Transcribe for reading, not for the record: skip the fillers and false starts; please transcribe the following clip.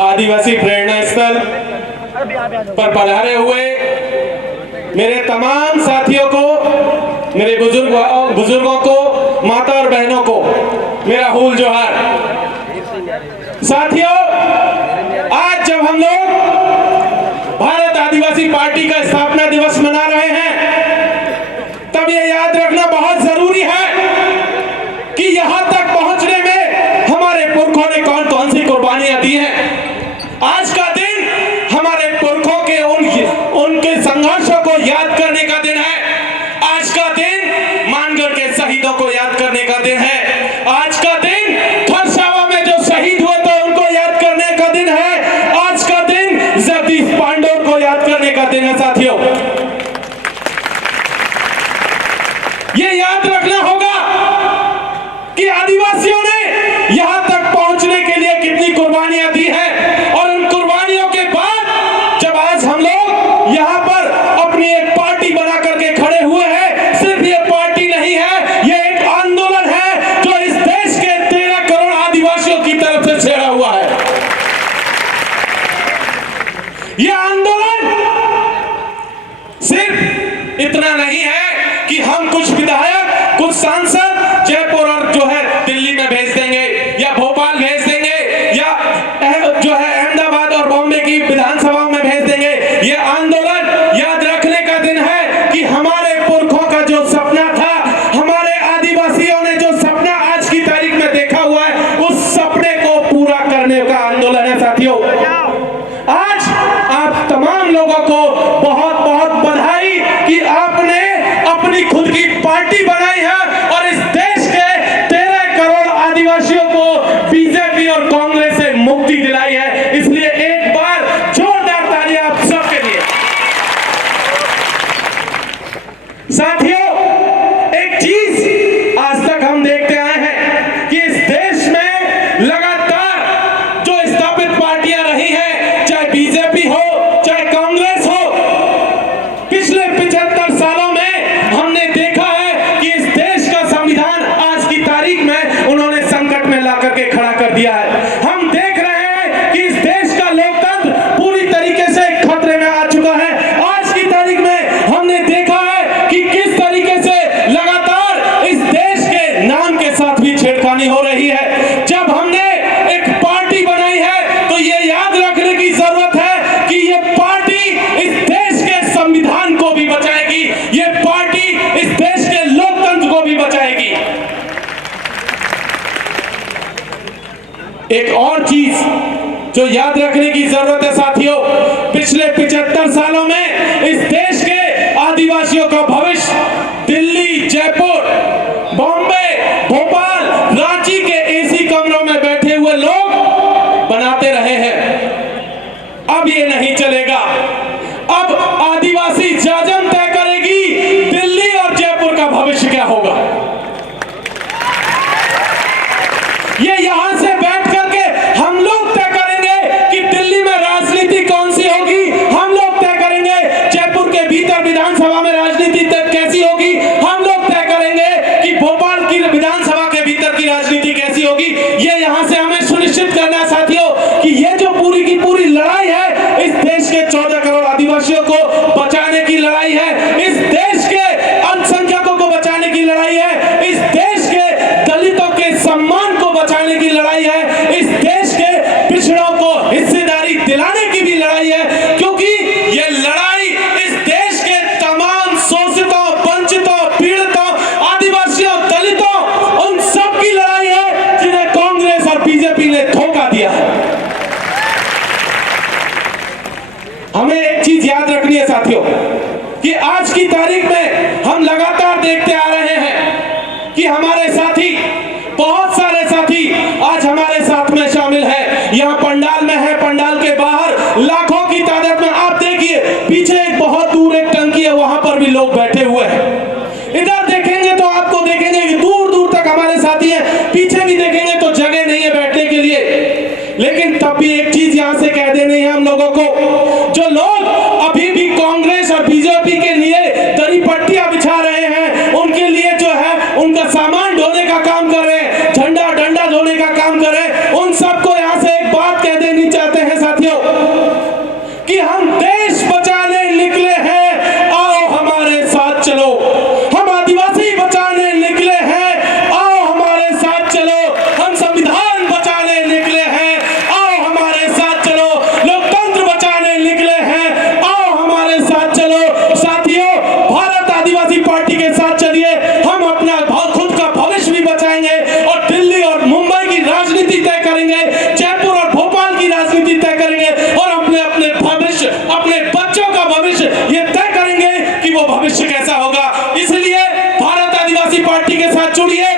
आदिवासी प्रेरणा स्थल पर पधारे हुए मेरे तमाम साथियों को, मेरे बुजुर्गों को, माता और बहनों को मेरा हुल जोहार। साथियों, आज जब हम लोग भारत आदिवासी पार्टी का स्थापना दिवस मना रहे हैं, तब ये याद रखना बहुत जरूरी है कि यहां तक पहुंचने में हमारे पुरखों ने कौन कौन सी कुर्बानियां दी हैं। आज का दिन हमारे पुरखों के उनके संघर्षों को याद करने का दिन है। आज का दिन मानगढ़ के शहीदों को याद करने का दिन है। आज का दिन खरसावा में जो शहीद हुए थे उनको याद करने का दिन है। आज का दिन जगदीश पांडोर को याद करने का दिन है। साथियों, ये याद रखना होगा कि आदिवासियों ने यहां तक पहुंचने के लिए कितनी कुर्बानियां दी हैं, और उन कुर्बानियों के बाद जब आज हम लोग यहां पर अपनी एक पार्टी बना करके खड़े हुए हैं, सिर्फ ये पार्टी नहीं है, ये एक आंदोलन है जो इस देश के 13 करोड़ आदिवासियों की तरफ से छेड़ा हुआ है। ये आंदोलन सिर्फ इतना नहीं है कि हम कुछ विधायक, कुछ सांसद जयपुर और जो है दिल्ली में भेज देंगे या भोपाल भेज देंगे या जो है अहमदाबाद और बॉम्बे की विधानसभाओं में भेज देंगे। ये आंदोलन याद रखने का दिन है कि हमारे पुरखों का जो सपना था, हमारे आदिवासियों ने जो सपना आज की तारीख में देखा हुआ है, उस सपने को पूरा करने का आंदोलन है। साथियों, आज आप तमाम लोगों को बहुत बहुत बधाई कि आपने अपनी खुद की पार्टी बनाई है और इस देश के 13 करोड़ आदिवासियों को बीजेपी और कांग्रेस से मुक्ति दिलाई है। इसलिए एक बार जोरदार तालियां आप सबके लिए। साथियों, एक चीज आज तक हम देखते आए हैं कि इस देश में लगातार जो स्थापित पार्टियां रही हैं, चाहे बीजेपी हो चाहे कांग्रेस हो, पिछले 75 सालों में हमने देखा है कि इस देश का संविधान आज की तारीख में उन्होंने संकट में ला करके खड़ा कर दिया है। हम देख रहे हैं कि इस देश का लोकतंत्र पूरी तरीके से खतरे में आ चुका है। आज की तारीख में हमने देखा है कि किस तरीके से लगातार इस देश के नाम के साथ भी छेड़खानी हो रही है। जब हमने एक पार्टी बनाई है तो ये याद रखने की जरूरत है कि ये पार्टी इस देश के संविधान को भी बचाएगी, ये पार्टी इस देश के लोकतंत्र को भी बचाएगी। एक और चीज जो याद रखने की जरूरत है साथियों, पिछले 75 सालों में इस देश के आदिवासियों का भविष्य दिल्ली, जयपुर, बॉम्बे, भोपाल, रांची के एसी कमरों में बैठे हुए लोग बनाते रहे हैं। अब ये नहीं चलेगा। अब आदिवासी जाजम तय करेगी दिल्ली और जयपुर का भविष्य क्या होगा। ये यहां से बैठ करके हम लोग तय करेंगे कि दिल्ली में राजनीति कौन सी होगी, हम लोग तय करेंगे जयपुर के भीतर विधानसभा में राजनीति कैसी होगी, हम लोग तय करेंगे कि भोपाल की विधानसभा के भीतर की राजनीति कैसी होगी। ये यहां से हमें सुनिश्चित करना है साथियों कि ये जो पूरी की पूरी लड़ाई है, इस देश के 14 करोड़ आदिवासियों को बचाने की लड़ाई है, इस देश के अल्पसंख्यकों को बचाने की लड़ाई है, इस देश के दलितों के सम्मान को बचाने की लड़ाई है, इस देश के पिछड़ों को हिस्सेदारी दिलाने की भी लड़ाई है। क्योंकि ये लड़ाई इस देश के तमाम शोषितों, वंचितों, पीड़ितों, आदिवासियों, दलितों, उन सब की लड़ाई है जिन्हें कांग्रेस और बीजेपी ने धोखा दिया है। हमें एक चीज याद रखनी है साथियों कि आज की तारीख में हम लगातार देखते आ रहे हैं कि हमारे साथी, बहुत सारे साथी आज हमारे साथ में शामिल हैं। यहाँ पंडाल में है, पंडाल के बाहर लाखों की तादाद में आप देखिए, पीछे एक बहुत दूर एक टंकी है, वहां पर भी लोग बैठे हुए हैं। इधर देखेंगे तो आपको देखेंगे कि दूर दूर तक हमारे साथी हैं, पीछे भी देखेंगे तो जगह नहीं है बैठने के लिए। लेकिन तब भी एक चीज यहां से कह देनी है हम लोगों को, जो लोग अभी भी कांग्रेस और बीजेपी के लिए दरी पट्टियां बिछा रहे हैं, उनके जुड़िए